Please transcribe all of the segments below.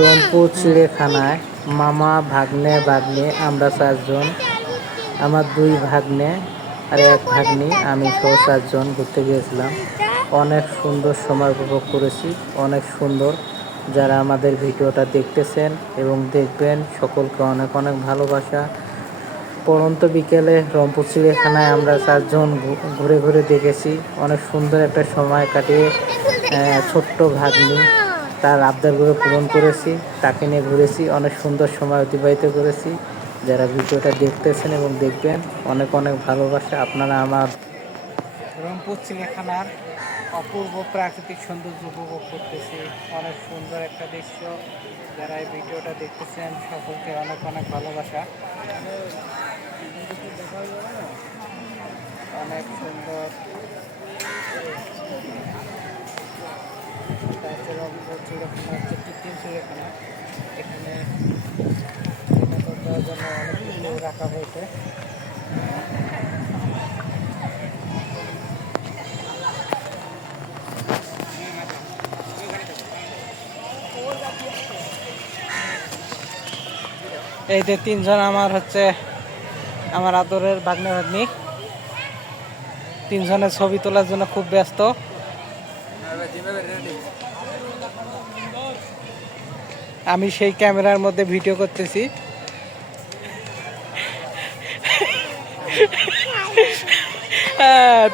রংপুর চিড়িয়াখানায় মামা, ভাগ্নে ভাগ্নে, আমরা চারজন, আমার দুই ভাগ্নে আর এক ভাগ্নি। আমি সহ চারজন ঘুরতে গিয়েছিলাম। অনেক সুন্দর সময় উপভোগ করেছি। অনেক সুন্দর যারা আমাদের ভিডিওটা দেখতেছেন এবং দেখবেন, সকলকে অনেক অনেক ভালোবাসা। পরন্ত বিকেলে রংপুর চিড়িয়াখানায় আমরা চারজন ঘুরে ঘুরে দেখেছি। অনেক সুন্দর একটা সময় কাটিয়ে ছোট্ট ভাগ্নি। তার আবদারগুলো পূরণ করেছি, তাকে নিয়ে ঘুরেছি, অনেক সুন্দর সময় অতিবাহিত করেছি। যারা ভিডিওটা দেখতেছেন এবং দেখবেন, অনেক অনেক ভালোবাসা আপনারা আমার। রংপুর চিড়িয়াখানার অপূর্ব প্রাকৃতিক সৌন্দর্য উপভোগ করতেছি। অনেক সুন্দর একটা দৃশ্য। যারা এই ভিডিওটা দেখতেছেন, সকলকে অনেক অনেক ভালোবাসা। অনেক সুন্দর। রাখা হয়েছে এই যে তিনজন আমার হচ্ছে আমার আদরের ভাগ্নে ভাগ্নি তিনজনের ছবি তোলার জন্য খুব ব্যস্ত। আমি সেই ক্যামেরার মধ্যে ভিডিও করতেছি। হ্যাঁ,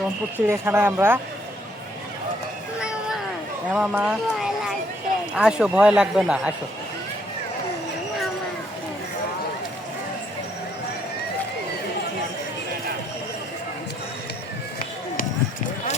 রংপুর চিড়িয়াখানায় আমরা হ্যাঁ আসো ভয় লাগবে না আসো।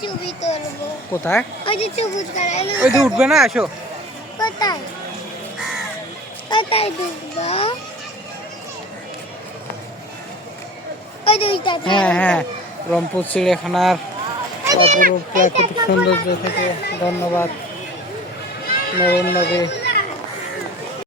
ছবি তুলবো। কোথায়? ওই যে উঠবে না আসো। কোথায়? কোথায় দেখব? হ্যাঁ হ্যাঁ। রংপুর চিড়িয়াখানার অপরূপ প্রাকৃতিক সৌন্দর্য থেকে ধন্যবাদ। নরেন নবী